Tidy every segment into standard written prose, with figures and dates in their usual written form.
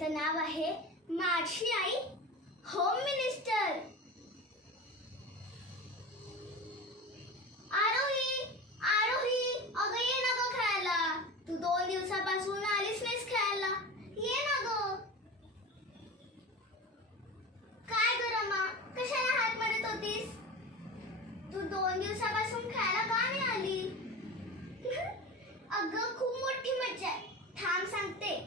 ज्याचं नाव आहे माझी आई होम मिनिस्टर। आरोही आरोही, अगं ये ना गं खेळायला, तू 2 दिवसापासून आलीस नाहीस खेळायला, ये ना गं। काय गं रमा, कशाला हात मारत होतीस? तू 2 दिवसापासून खेळायला का नाही आली? अगं खूप मोठी मज्जा आहे, थांब सांगते।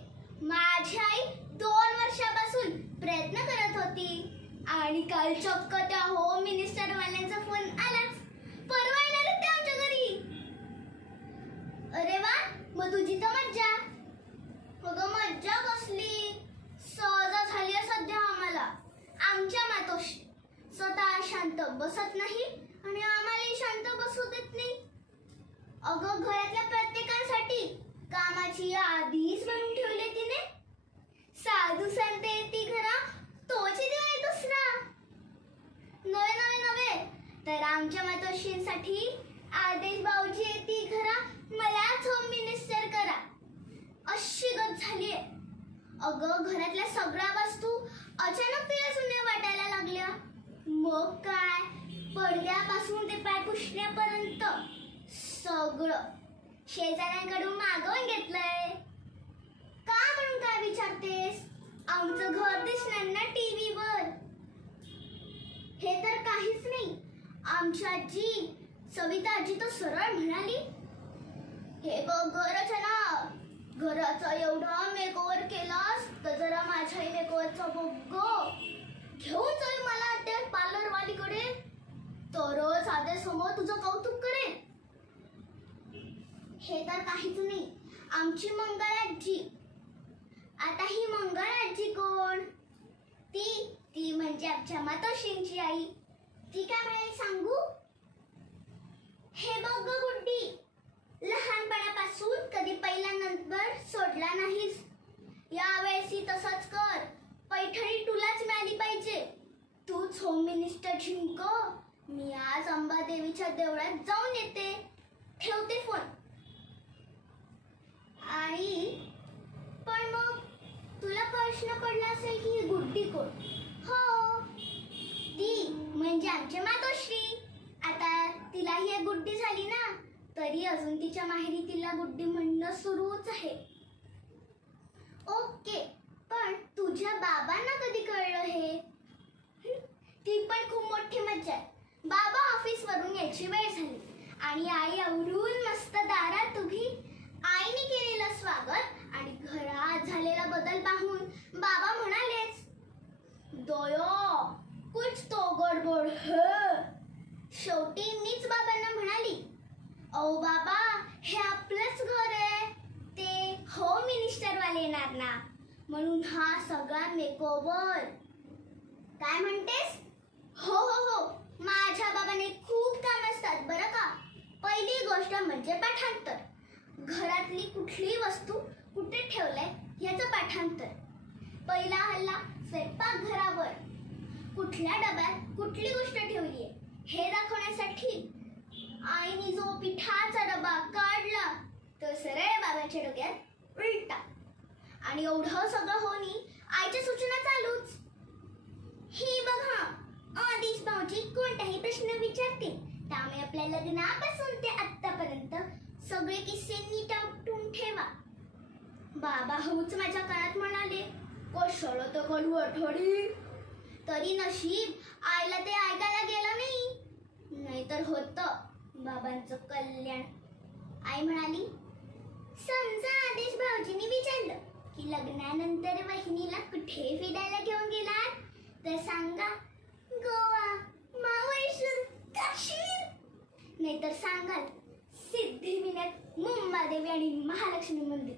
माझी आई 2 वर्षापासून प्रयत्न करत होती आणि काल चक्क त्या होम मिनिस्टर वाल्यांचा फोन आलाच, परवा येणार आहेत ते आमच्या घरी। अरे वा, मग तुझी तर मज्जा। अगं मज्जा कसली, सहज झाली सध्या आम्हाला। आमच्या मातोश्री स्वतः शांत बसत नाही आणि आम्हालाही शांत बसू देत नाही। अगं घरातल्या प्रत्येकासाठी कामाची यादीच बनवून ठेवली तिने। साधू संत येती घरा, तोची दिवाळी दुसरा। नवे नवे नवे तर आमच्या मातोश्रींसाठी आदेश भाऊजी येती घरा, मलाच होम मिनिस्टर करा, अशी गत झालीये। अगं घरातल्या सगळ्या वस्तू अचानक तिला जुन्या वाटायला लागल्या। मग काय, पडद्यापासून ते पाय पुसण्यापर्यंत सगळं शेजाऱ्यांकडून मागवून घेतलंय। का म्हणून काय विचारतेस? आमचं घर दिसणार ना टीव्हीवर। हे तर काहीच नाही, आमची आजी सविता आजी तर सरळ म्हणाली, हे बघ घरच आहे ना, घराचा एवढा मेकओव्हर केलास तर जरा माझ्याही मेकओव्हरचा बघ, घेऊन चल मला त्या पार्लरवालीकडे, तरच आद्यासमोर तुझं कौतुक करेल। हे तर काहीच नाही, आमची मंगल आजी। आता ही मंगल आजी कोण? ती म्हणजे आमच्या मातोश्रींची आई। ती काय म्हणाली सांगू? हे बघ गुड्डी, लहानपणापासून कधी पहिला नंबर सोडला नाहीस, यावेळेस तसंच कर, पैठणी तुलाच मिळाली पाहिजे, तूच होम मिनिस्टर जिंक। मी आज अंबादेवीच्या देवळात जाऊन येते, ठेवते फोन। आणि पण मग तुला प्रश्न पडला असेल की ही गुड्डी कोण? हो, ती म्हणजे आमची मातोश्री। आता तिलाही एक गुड्डी झाली ना, तरी अजून तिच्या माहेरी तिला गुड्डी म्हणणं सुरूच आहे। ओके, पण तुझ्या बाबांना कधी कळलं हे? ती पण खूप मोठी मज्जा आहे। बाबा ऑफिस वरून यायची वेळ झाली आणि आई आवरून मस्त दारात उभी। आईने केलेलं स्वागत आणि घरात झालेला बदल पाहून बाबा म्हणालेच, दया कुछ तो गडबड है। शेवटी मीच बाबांना म्हणाली, ओ बाबा, हे आपलंच घर आहे, ते होम मिनिस्टर वाले येणार ना, म्हणून हा सगळा मेकओव्हर। काय म्हणतेस? हो हो हो, माझ्या बाबाने खूप काम असतात बरं का। पहिली गोष्ट म्हणजे पाठांतर, घरातली कुठली वस्तू कुठे ठेवलंय याचं पाठांतर। पहिला हल्ला स्वयंपाकघरावर, कुठल्या डब्यात कुठली गोष्ट ठेवलीये हे दाखवण्यासाठी आईने जो पिठाचा डबा काढला तो सरळ बाबांच्या डोक्यात उलटा, आणि एवढं सगळं होणी आईच्या सूचना चालूच। ही बघा, आदेश भाऊजी कोणताही प्रश्न विचारतील, त्यामुळे आपल्या लग्नापासून ते आतापर्यंत सगळे किस्से नीट आटून ठेवा। बाबा हळूच माझ्या कानात म्हणाले, कशाला तर कळू आठवडी। तरी नशीब आईला ते ऐकायला गेलं नाही, नाहीतर होतं बाबांचं कल्याण। आई म्हणाली, समजा आदेश भाऊजींनी विचारलं की लग्नानंतर वहिनीला कुठे फिरायला घेऊन गेलात, तर सांगा गोवा, महाबळेश्वर, काश्मीर, नाहीतर सांगाल सिद्धिविनायक, मुंबादेवी आणि महालक्ष्मी मंदिर।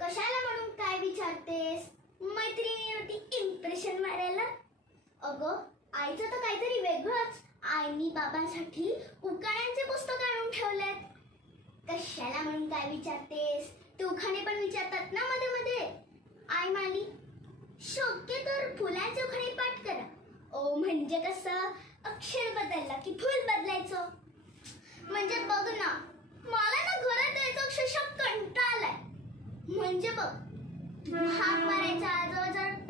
कशाला म्हणून काय विचारतेस? मैत्रिणीवरती इम्प्रेशन मारायला? अगं आईचं तर काहीतरी वेगळंच। आईनी बाबांसाठी उखाण्यांचे पुस्तक आणून ठेवलेत। कशाला म्हणून काय विचारतेस? ते उखाणे पण विचारतात ना मध्ये मध्ये। आई म्हणाली, शक्य तर फुलांचे उखाणे पाठ करा। ओ म्हणजे कसं, अक्षर बदलला की फुल बदलायचं। म्हणजे बघ ना, मला ना घरात यायचा अक्षरशः कंटाळा आलाय। म्हणजे बघ, हाक मारायचा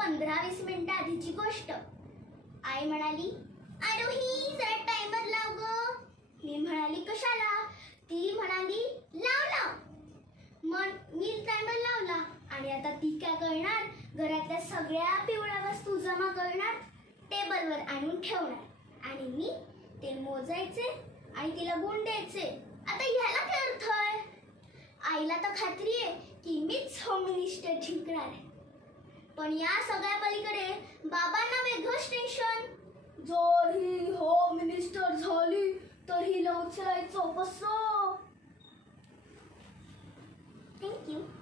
15-20 मिनिटं आधीची गोष्ट. आई म्हणाली, आरोही जरा टायमर लाव ग. मी म्हणाली कशाला? ती म्हणाली लाव. मग मी टायमर लावला आणि आता ती काय करणार, घरातल्या सगळ्या पिवळ्या वस्तू जमा करणार, टेबलवर आणून ठेवणार आणि मी ते मोजायचे आणि तिला गुण द्यायचे. आता ह्याला काय अर्थ आहे? आईला तर खात्री आहे की मीच होम मिनिस्टर जिंकणार आहे. पण या सगळ्या पलीकडे बाबांना वेगळंच टेन्शन. जर ही होम मिनिस्टर झाली तर हिला उचलायचं कसं? थँक्यू.